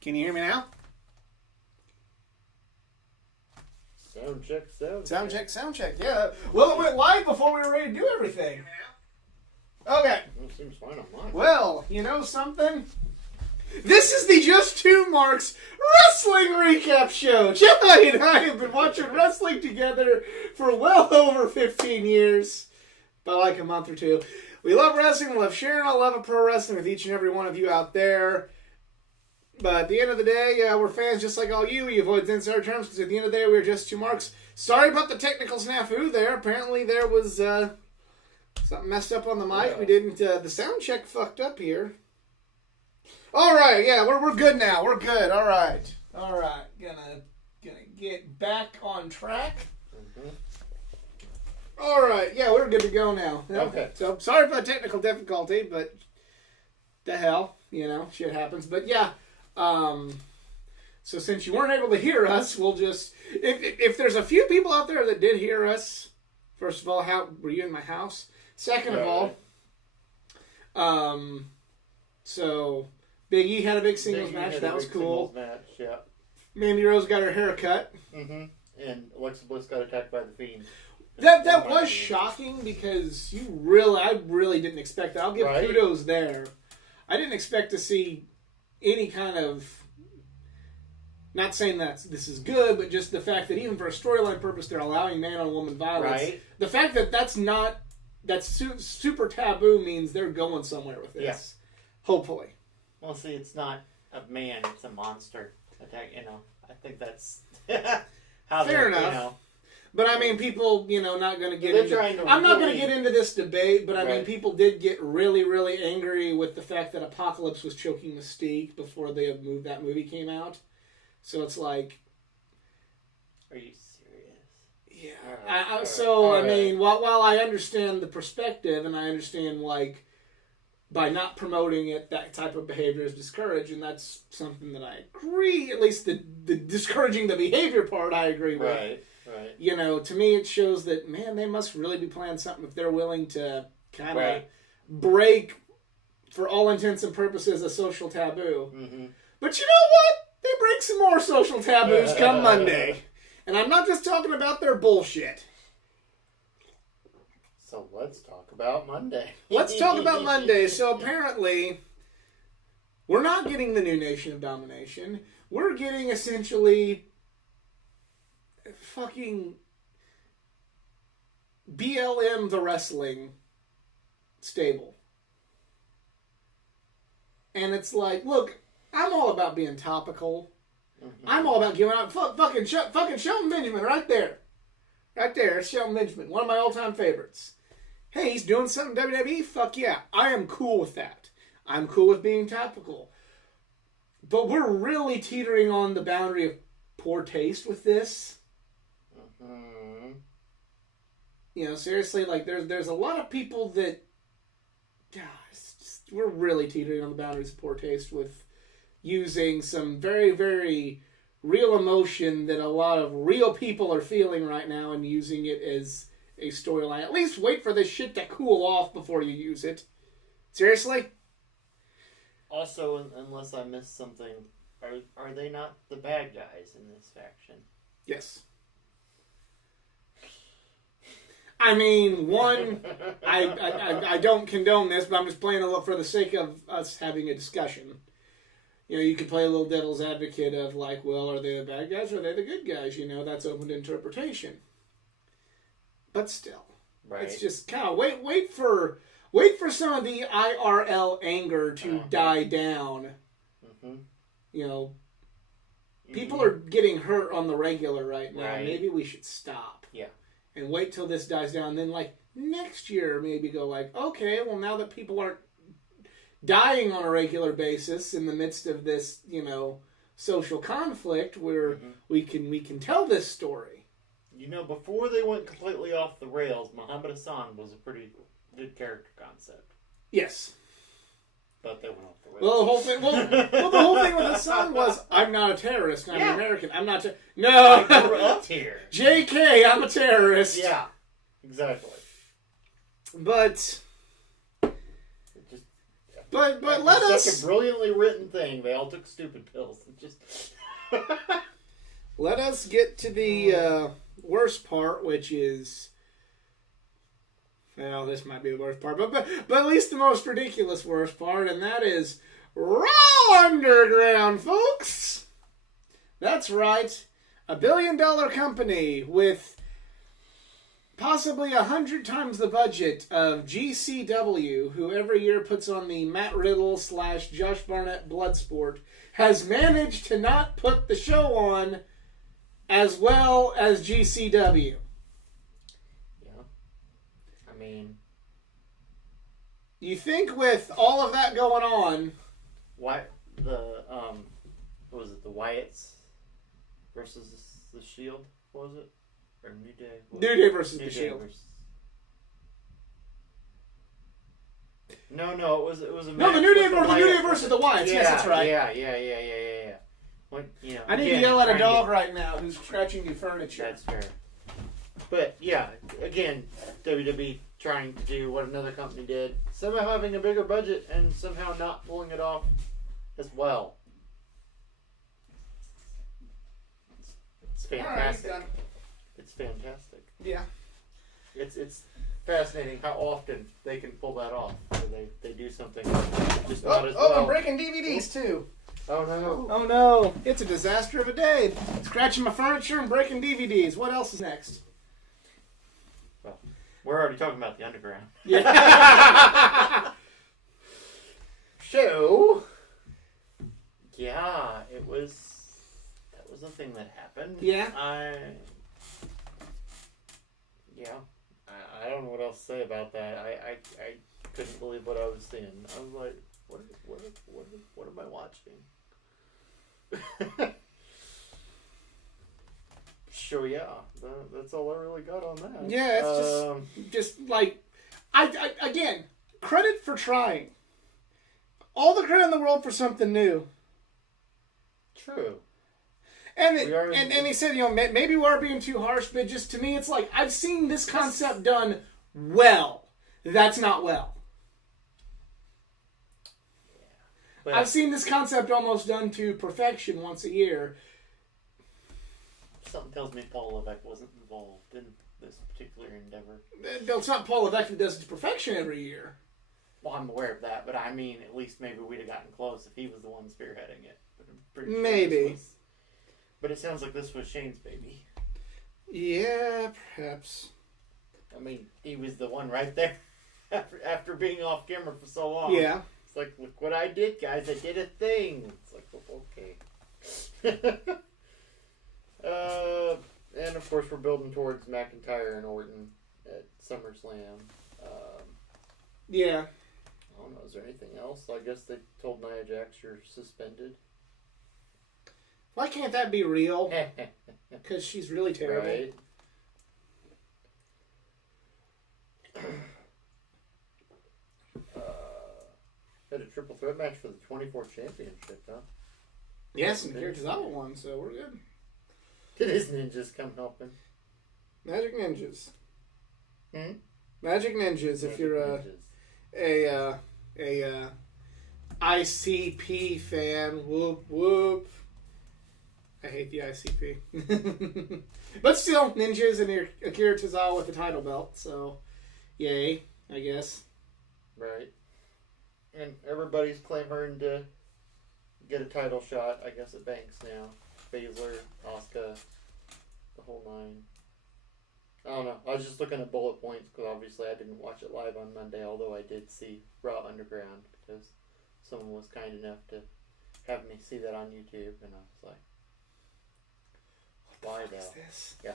Can you hear me now? Sound check. Sound check. Yeah. Well, it went live before we were ready to do everything. Okay. It seems fine on mine. Well, you know something? This is the Just Two Marks Wrestling Recap Show. Johnny and I have been watching wrestling together for well over 15 years. By like a month or two. We love wrestling. We love sharing our love of pro wrestling with each and every one of you out there. But at the end of the day, we're fans just like all you. We avoid insider terms because at the end of the day, we're Just Two Marks. Sorry about the technical snafu there. Apparently there was something messed up on the mic. We didn't... the sound check fucked up here. All right, yeah, we're good now. We're good. All right. Gonna get back on track. Mm-hmm. All right, yeah, we're good to go now. Okay. So sorry for the technical difficulty, but the hell, shit happens. But yeah, so since you weren't able to hear us, we'll just if there's a few people out there that did hear us. First of all, how were you in my house? Second of all, so Big E had a big singles match. That was cool. Match, yeah. Mandy Rose got her hair cut. Mm-hmm. And Alexa Bliss got attacked by the Fiend. That was shocking because I really didn't expect that. I'll give kudos there. I didn't expect to see any kind of, not saying that this is good, but just the fact that even for a storyline purpose, they're allowing man-on-woman violence. Right. The fact that that's super taboo means they're going somewhere with this. Yeah. Hopefully. Well, see, it's not a man; it's a monster attack. I think that's how. Fair enough. But I mean, people, not going to get into... I'm not going to get into this debate, but I mean, people did get really, really angry with the fact that Apocalypse was choking Mystique before that movie came out. So it's like... Are you serious? Yeah. I mean, while I understand the perspective, and I understand, by not promoting it, that type of behavior is discouraged, and that's something that I agree, at least the discouraging the behavior part I agree with. Right. To me it shows that, man, they must really be planning something if they're willing to kind of break, for all intents and purposes, a social taboo. Mm-hmm. But you know what? They break some more social taboos come Monday. And I'm not just talking about their bullshit. So let's talk about Monday. Let's talk about Monday. So apparently, we're not getting the new Nation of Domination. We're getting essentially... fucking BLM the wrestling stable. And it's like, look, I'm all about being topical. Mm-hmm. I'm all about giving out fucking Shelton Benjamin right there. Right there, it's Shelton Benjamin, one of my all-time favorites. Hey, he's doing something WWE? Fuck yeah. I am cool with that. I'm cool with being topical. But we're really teetering on the boundary of poor taste with this. Seriously, there's a lot of people that, we're really teetering on the boundaries of poor taste with using some very, very real emotion that a lot of real people are feeling right now and using it as a storyline. At least wait for this shit to cool off before you use it. Seriously? Also, unless I missed something, are they not the bad guys in this faction? Yes. I mean, I don't condone this, but I'm just playing for the sake of us having a discussion. You could play a little devil's advocate of well, are they the bad guys or are they the good guys? That's open to interpretation. But still, it's just kind of wait for some of the IRL anger to die down. Mm-hmm. People are getting hurt on the regular right now. Right. Maybe we should stop. Yeah. And wait till this dies down. Then, next year, maybe go okay, well, now that people aren't dying on a regular basis in the midst of this, social conflict, where we can tell this story. Before they went completely off the rails, Muhammad Hassan was a pretty good character concept. Yes. But they went off the rails. Well, the whole thing with Hassan was, I'm not a terrorist. I'm an American. I'm not. No. I grew up here. JK, I'm a terrorist. Yeah. Exactly. But But After let such us a brilliantly written thing. They all took stupid pills. It just let us get to the worst part, which is. Well, this might be the worst part, but at least the most ridiculous worst part, and that is Raw Underground, folks. That's right, $1 billion company with possibly 100 times the budget of GCW, who every year puts on the Matt Riddle / Josh Barnett Bloodsport, has managed to not put the show on as well as GCW. yeah. I mean, You think with all of that going on, why the what was it? The Wyatts versus the Shield? What was it? Or New Day? New Day versus New the Day Shield. No, it was a No, match the New Day with versus the Wyatts. Yeah, Yes, that's right. Yeah. What, I need to yell at a dog right now who's scratching new furniture. That's fair. But yeah, again, WWE trying to do what another company did, somehow having a bigger budget and somehow not pulling it off as well. It's fantastic. All right, It's fantastic. yeah. It's fascinating how often they can pull that off. Where they do something just not as well. I'm breaking DVDs too. Oh no. Oh no, it's a disaster of a day. Scratching my furniture and breaking DVDs. What else is next? Well, we're already talking about the Underground. Yeah. So, yeah, that was the thing that happened. Yeah. I don't know what else to say about that. I couldn't believe what I was seeing. I was like, what am I watching? So yeah, that's all I really got on that. Yeah, it's just like, I again, credit for trying. All the credit in the world for something new. True. And he said, maybe we're being too harsh, but just to me, it's like, I've seen this concept done well. That's not well. But I've seen this concept almost done to perfection once a year. something tells me Paul Levesque wasn't involved in this particular endeavor. It's not Paul Levesque who does it to perfection every year. Well, I'm aware of that, but I mean, at least maybe we'd have gotten close if he was the one spearheading it. But I'm pretty sure Maybe. But it sounds like this was Shane's baby. Yeah, perhaps. I mean, he was the one right there after being off camera for so long. Yeah. It's like, look what I did, guys. I did a thing. It's like, okay. And of course, we're building towards McIntyre and Orton at SummerSlam. Yeah. I don't know. Is there anything else? I guess they told Nia Jax you're suspended. Why can't that be real? Because she's really terrible. Right. Had a triple threat match for the 24 championship, huh? Yes, and Kirizawa won, so we're good. Did his ninjas come helping? Magic Ninjas. Hmm? Magic Ninjas, if you're a ICP fan, whoop whoop. I hate the ICP. But still, Ninjas and Akira Tozawa with the title belt, so yay, I guess. Right. And everybody's clamoring to get a title shot, I guess, at Banks now. Baszler, Asuka, the whole nine. I don't know. I was just looking at bullet points because obviously I didn't watch it live on Monday, although I did see Raw Underground because someone was kind enough to have me see that on YouTube, and I was like, why though? This? Yeah.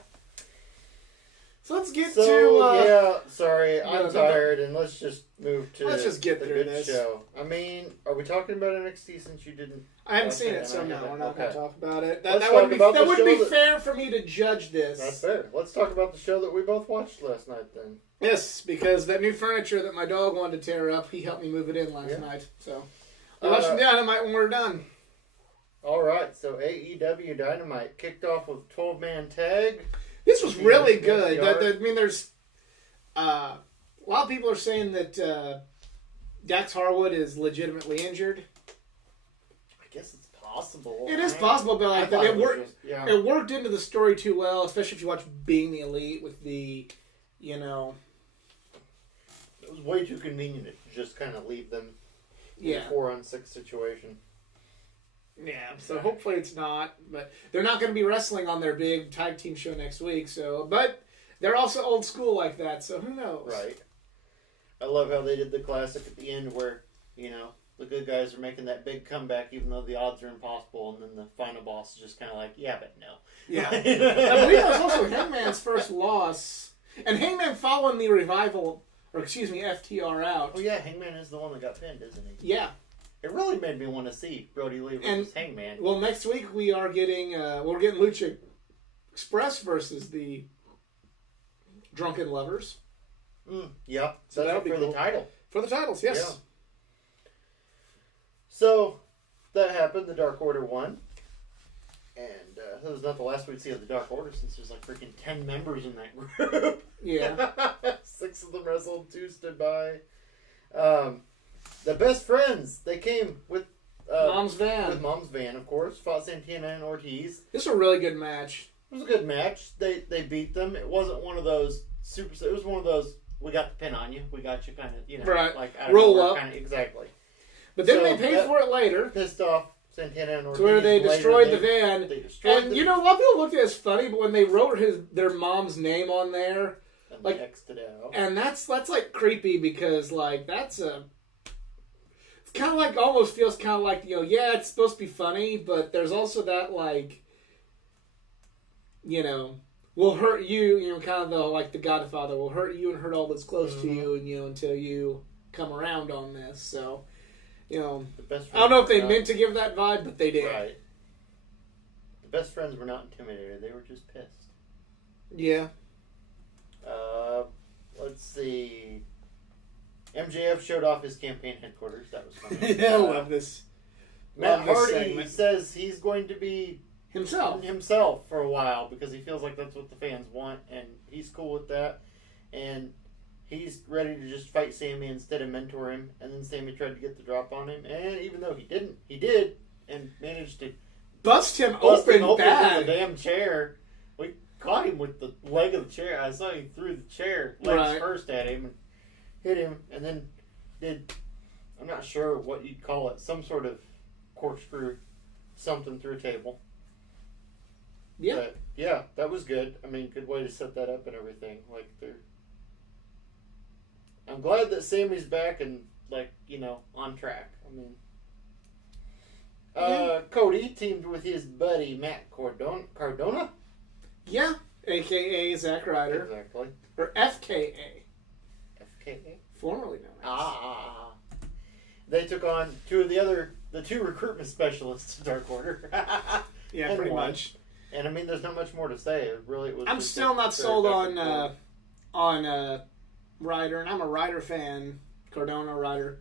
So let's get sorry, I'm tired, and let's just move to let's just get the through good this. show. I mean, are we talking about NXT since you didn't? I haven't watch seen it, and so I no, haven't? we're not going to talk about it. Let's That talk wouldn't about be, the that wouldn't show be fair for me to judge this. That's fair. Let's talk about the show that we both watched last night then. Yes, because that new furniture that my dog wanted to tear up, he helped me move it in last night. So I'll watch some Dynamite when we're done. Alright, so AEW Dynamite kicked off with 12-man tag. This was really good. Yard. I mean, there's a lot of people are saying that Dax Harwood is legitimately injured. I guess it's possible. It is possible, but I thought it worked. just, yeah. It worked into the story too well, especially if you watch Being the Elite with the, you know. It was way too convenient to just kind of leave them in Yeah. a 4-on-6 situation. Yeah, so hopefully it's not. But they're not going to be wrestling on their big tag team show next week. So, but they're also old school like that. So who knows? Right. I love how they did the classic at the end where, you know, the good guys are making that big comeback even though the odds are impossible, and then the final boss is just kind of like, yeah, but no. Yeah. I believe that was also Hangman's first loss. And Hangman following the revival, or excuse me, FTR out. Oh yeah, Hangman is the one that got pinned, isn't he? Yeah. It really made me want to see Brody Lee versus Hangman. Well, next week we are getting Lucha Express versus the Drunken Lovers. Yeah, So that's that'll be for cool. the title. For the titles, yes. Yeah. So that happened. The Dark Order won, and that was not the last we'd see of the Dark Order since there's like freaking 10 members in that group. Yeah. 6 of them wrestled, 2 stood by. The Best Friends, they came with Mom's Van. With Mom's Van, of course. Fought Santana and Ortiz. This was a really good match. It was a good match. They beat them. It wasn't one of those super. It was one of those, we got the pin on you. We got you kind of, you know. Right. Like out of Roll nowhere up. Kinda, exactly. But then So they paid that for it later. Pissed off Santana and Ortiz. To where they Later, destroyed the van. They destroyed And the, you know, a lot of people looked at it as funny, but when they wrote their mom's name on there, and like- X'd it out. and that's like creepy because like it's kind of like almost feels kind of like, you know, yeah, it's supposed to be funny, but there's also that like, you know, will hurt you, you know, kind of the Godfather will hurt you and hurt all that's close to you, and you know, until you come around on this. So, you know, The Best I don't know if they Friends meant to give that vibe, but they did. Right. The Best Friends were not intimidated. They were just pissed. Yeah. Let's see. MJF showed off his campaign headquarters. That was funny. Yeah, I love this. Matt love this Hardy segment. says he's going to be Himself. for a while because he feels like that's what the fans want, and he's cool with that. And he's ready to just fight Sammy instead of mentor him. And then Sammy tried to get the drop on him, and even though he didn't, he did, and managed to Bust him bust him open open bad. with the damn chair. We caught him with the leg of the chair. I saw he threw the chair legs Right. first at him and hit him, and then did, I'm not sure what you'd call it, some sort of corkscrew something through a table. Yeah. But yeah, that was good. I mean, good way to set that up and everything. Like I'm glad that Sammy's back and like, you know, on track. I mean, Cody teamed with his buddy Matt Cardona. Yeah. AKA Zack Ryder. Exactly. Or FKA. FKA. Formerly known as. They took on the two recruitment specialists in Dark Order. Yeah, and pretty won. much. And I mean, there's not much more to say. It really was. I'm just still a not very sold back and on Ryder, and I'm a Ryder fan. Cardona Ryder.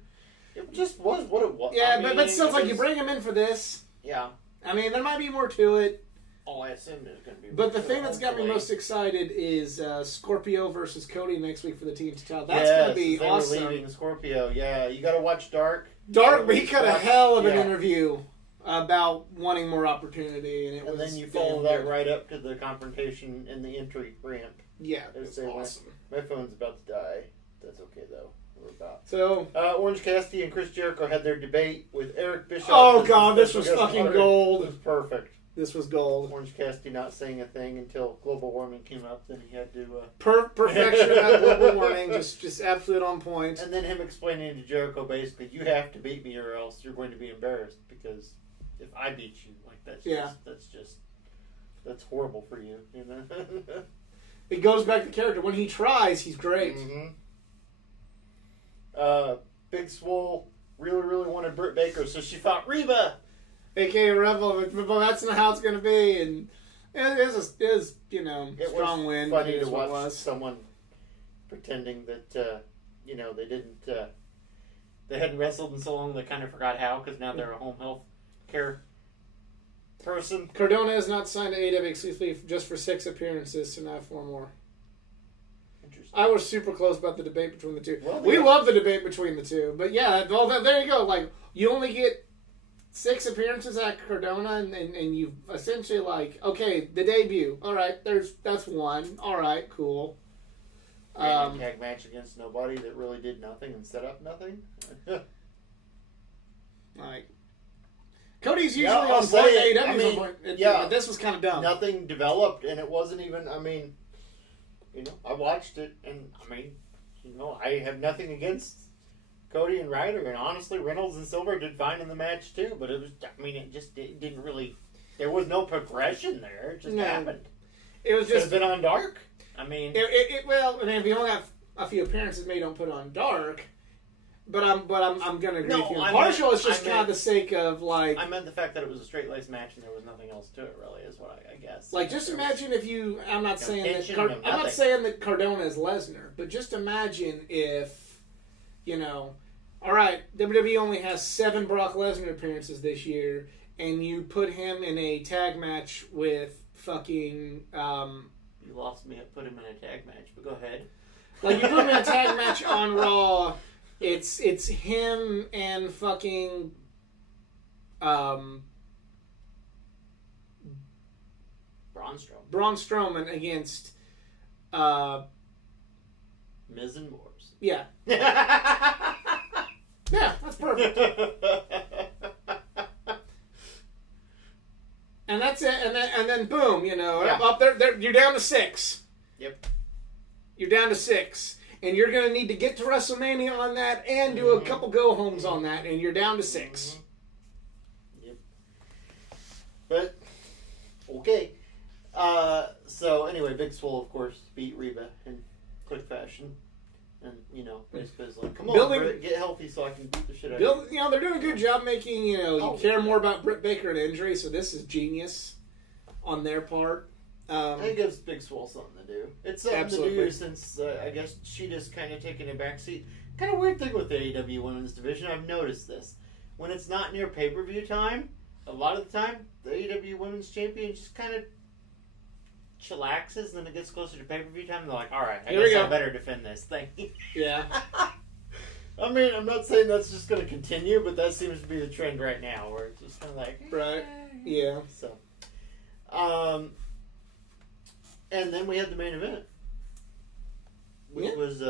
It just was what it was. Yeah, I but mean, still, it's it like you was- bring him in for this. Yeah. I mean, there might be more to it. Oh, I assume there's going to be. But the more, thing that's got me hopefully. most excited is Scorpio versus Cody next week for the team title. That's Yes, going to be they awesome. were leaving Scorpio. Yeah, you got to watch Dark. Dark, but he cut a hell of an Yeah. interview about wanting more opportunity, and it And was. then you damn follow that good. right up to the confrontation in the entry ramp. Yeah, it As was they went. awesome. My phone's about to die. That's okay though. We're about. So, Orange Cassidy and Chris Jericho had their debate with Eric Bischoff. oh and god, this was Guess fucking what? It gold. was perfect. This was gold. Orange Cassidy not saying a thing until global warming came up. Then he had to. Perfection at global warming, just absolute on point. And then him explaining to Jericho basically, you have to beat me or else you're going to be embarrassed because if I beat you, like that's horrible for you. You know. It goes back to character. When he tries, he's great. Mm-hmm. Big Swole really wanted Britt Baker, so she fought Reba. AKA Rebel, but that's not how it's going to be. And it is It strong was win. but funny it to is what it watch was. someone pretending that they didn't they hadn't wrestled in so long they kind of forgot how because now they're a home health care person. Cardona is not signed to AEW exclusively just for 6 appearances, so now 4 more. interesting. I was super close about the debate between the two. Well, we yeah. love the debate between the two, but yeah, well, there you go. Like, you only get 6 appearances at Cardona, and you've essentially like, okay, the debut. All right, that's one. All right, cool. Tag match against nobody that really did nothing and set up nothing. Like, Cody's usually I'll on say point. it. AEW's I mean, on point. yeah. But this was kind of dumb. Nothing developed, and it wasn't even. I mean, I watched it, and I mean, I have nothing against Cody and Ryder, and honestly, Reynolds and Silver did fine in the match too. But it was, it didn't really. There was no progression there. It just happened. It was Could have just been on Dark. I mean, well, and if you only have a few appearances, maybe don't put on Dark. But I'm gonna agree with you. Partial is just kind of the sake of like. I meant the fact that it was a straight laced match and there was nothing else to it. Really, is what I guess. Like, just imagine if you. I'm not saying that. tension, I'm not saying that Cardona is Lesnar, but just imagine if, all right, WWE only has 7 Brock Lesnar appearances this year, and you put him in a tag match with fucking. You lost me at put him in a tag match, but go ahead. Like, you put him in a tag match on Raw. It's him and fucking Braun Braun Strowman against Miz and Wars. Yeah. Yeah, that's perfect. And that's it, and then boom, up there, you're down to 6. Yep. You're down to 6. And you're going to need to get to WrestleMania on that and do a couple go-homes on that, and you're down to 6. Yep. But, okay. So, anyway, Big Swole, of course, beat Reba in quick fashion. And, basically it's like, come on, Britt, get healthy so I can beat the shit out of you. They're doing a good job making, you care more about Britt Baker and injury, so this is genius on their part. It gives Big Swole something to do. It's something to do since, I guess, she just kind of taking a backseat. Kind of weird thing with the AEW Women's Division, I've noticed this. When it's not near pay-per-view time, a lot of the time, the AEW Women's Champion just kind of chillaxes, and then it gets closer to pay-per-view time, and they're like, alright, I guess I better defend this thing. Yeah. I mean, I'm not saying that's just going to continue, but that seems to be the trend right now, where it's just kind of like... Right. Yeah. So, and then we had the main event, which was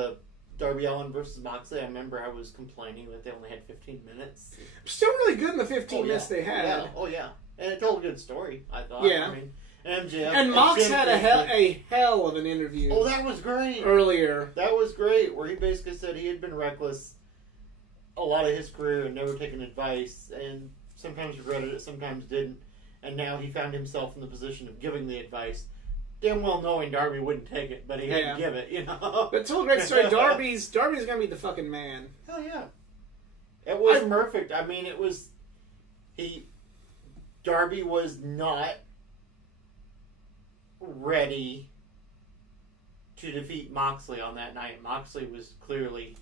Darby Allin versus Moxley. I remember I was complaining that they only had 15 minutes. Still really good in the 15 minutes they had. Yeah. Oh, yeah. And it told a good story, I thought. Yeah. I mean, MJF. And Mox had a hell of an interview. Oh, that was great. Earlier. That was great, where he basically said he had been reckless a lot of his career and never taken advice, and sometimes regretted it, sometimes didn't. And now he found himself in the position of giving the advice. Damn well knowing Darby wouldn't take it, but he had to give it, But it's a great story. Darby's gonna be the fucking man. Hell yeah. It was perfect. I mean, it was... Darby was not ready to defeat Moxley on that night. Moxley was clearly...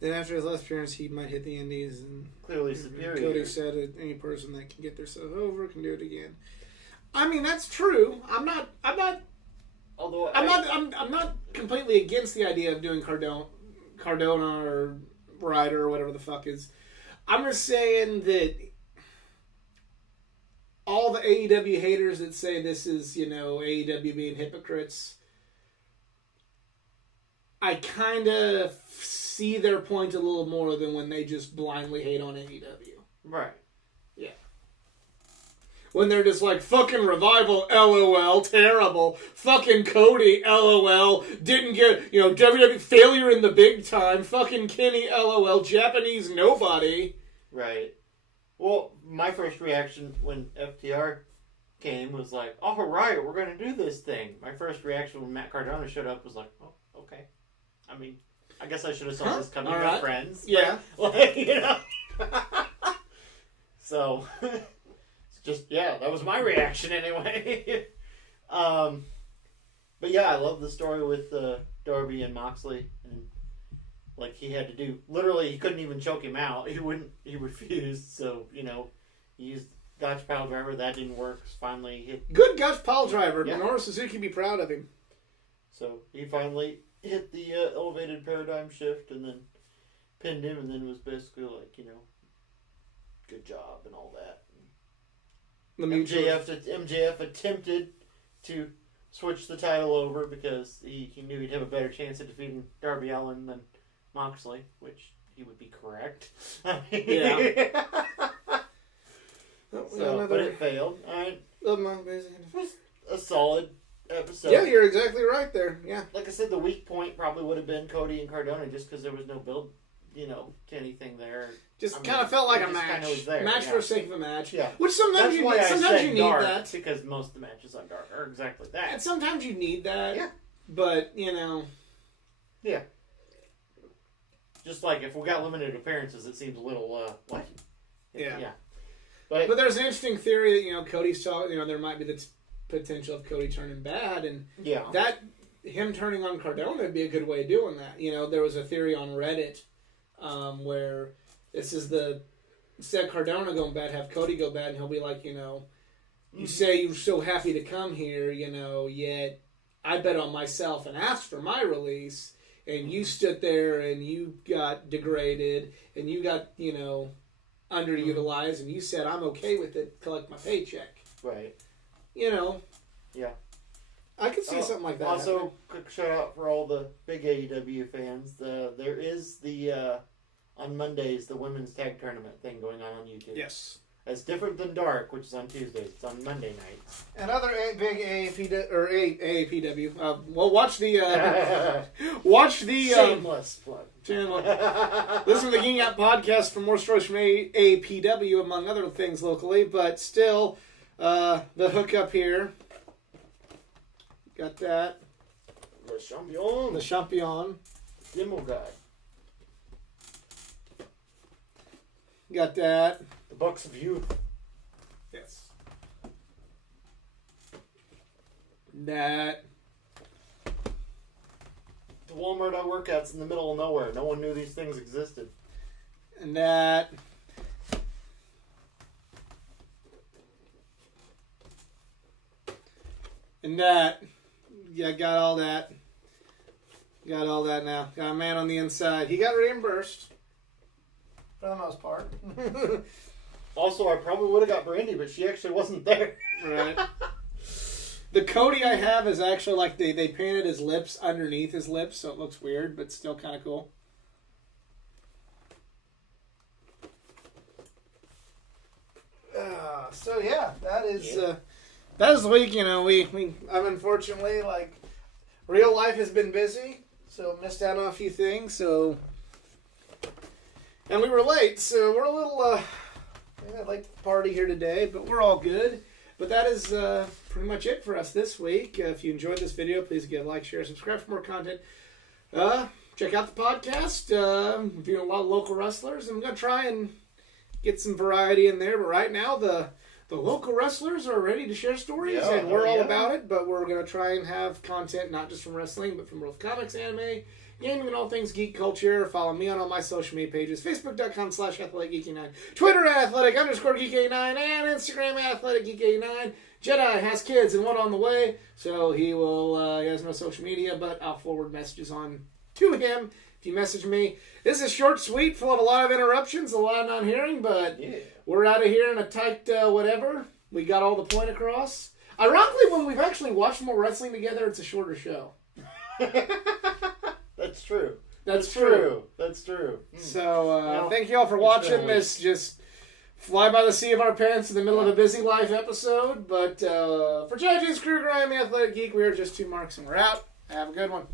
Then after his last appearance, he might hit the Indies, and clearly superior. Cody said it, any person that can get themselves over can do it again. I mean, that's true. I'm not completely against the idea of doing Cardona or Ryder or whatever the fuck is. I'm just saying that all the AEW haters that say this is, AEW being hypocrites, I kind of see their point a little more than when they just blindly hate on AEW. Right. Yeah. When they're just like, fucking Revival, LOL, terrible. Fucking Cody, LOL, didn't get, WWE failure in the big time. Fucking Kenny, LOL, Japanese nobody. Right. Well, my first reaction when FTR came was like, oh, right, we're going to do this thing. My first reaction when Matt Cardona showed up was like, oh, okay. I mean, I guess I should have saw this coming with friends. Yeah. But, So... that was my reaction anyway. But yeah, I love the story with Darby and Moxley, and he had to do, literally he couldn't even choke him out. He refused, so, he used Gotch Pile Driver, that didn't work, finally hit. Good Gotch Pile Driver, yeah. Minoru Suzuki be proud of him. So he finally hit the elevated paradigm shift and then pinned him, and then was basically like, good job and all that. MJF attempted to switch the title over because he knew he'd have a better chance of defeating Darby Allin than Moxley, which he would be correct. Yeah. But it failed. It was a solid episode. Yeah, you're exactly right there. Yeah. Like I said, the weak point probably would have been Cody and Cardona, just because there was no build, to anything there. Kind of felt like a match. Match for the sake of a match. Yeah. Which sometimes you need that. Because most of the matches on Dark are exactly that. And sometimes you need that. Yeah. But, Yeah. Just like if we got limited appearances, it seems a little, what? Yeah. Yeah. But there's an interesting theory that, Cody saw, there might be the potential of Cody turning bad. And that, him turning on Cardona would be a good way of doing that. There was a theory on Reddit where this is instead of Cardona going bad, have Cody go bad, and he'll be like, you say you're so happy to come here, yet I bet on myself and asked for my release, and you stood there and you got degraded, and you got, underutilized, and you said, I'm okay with it, collect my paycheck. Right. Yeah. I could see Oh, something like that. Also, quick shout out for all the big AEW fans. There is the on Mondays the women's tag tournament thing going on YouTube. Yes. It's different than Dark, which is on Tuesdays. It's on Monday nights. Another big AAPW. Well, watch the Shameless plug. Channel. Listen to the Geeking Out podcast for more stories from AAPW, among other things locally. But still, the hookup here. Got that. Le Champion. The Champion. Demo guy. Got that. The Bucks of Youth. Yes. That. The Walmart workouts in the middle of nowhere. No one knew these things existed. And that. And that. Yeah, got all that. Got all that now. Got a man on the inside. He got reimbursed. For the most part. Also, I probably would have got Brandy, but she actually wasn't there. Right. The Cody I have is actually like they painted his lips underneath his lips, so it looks weird, but still kind of cool. So yeah, that is the week. I'm unfortunately real life has been busy, so missed out on a few things. So, and we were late, so we're a little late to the party here today, but we're all good. But that is pretty much it for us this week. If you enjoyed this video, please give a like, share, subscribe for more content. Check out the podcast. Doing a lot of local wrestlers. I'm going to try and get some variety in there. But right now, the local wrestlers are ready to share stories, and we're all about it. But we're going to try and have content not just from wrestling, but from both comics, anime, gaming, and all things geek culture. Follow me on all my social media pages. Facebook.com/AthleticGeeky9. Twitter @Athletic_Geek89. And Instagram @AthleticGeek89. Jedi has kids and one on the way. So he has no social media, but I'll forward messages on to him if you message me. This is short, sweet, full of a lot of interruptions, a lot of non-hearing, but we're out of here in a tight whatever. We got all the point across. Ironically, when we've actually watched more wrestling together, it's a shorter show. That's true. That's true. That's true. So, thank you all for watching this just fly by the seat of our pants in the middle of a busy life episode. But for Judges, Kruger, I'm the Athletic Geek. We are just two marks and we're out. Have a good one.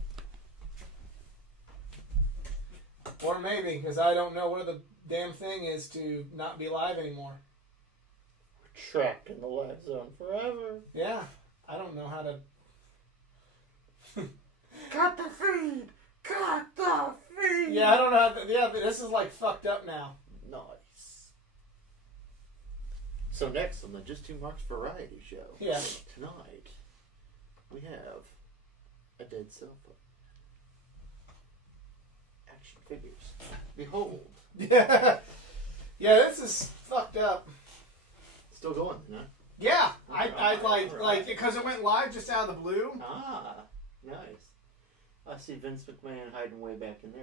Or maybe, because I don't know where the damn thing is to not be live anymore. We're trapped in the live zone forever. Yeah, I don't know how to... Cut the feed! Cut the feed! Yeah, I don't know how to... Yeah, this is fucked up now. Nice. So next on the Just Two Marks Variety Show. Yeah. Tonight, we have a dead cell phone. Action figures. Behold. Yeah. Yeah, this is fucked up. Still going, huh? Yeah. I because it went live just out of the blue. Ah, nice. I see Vince McMahon hiding way back in there.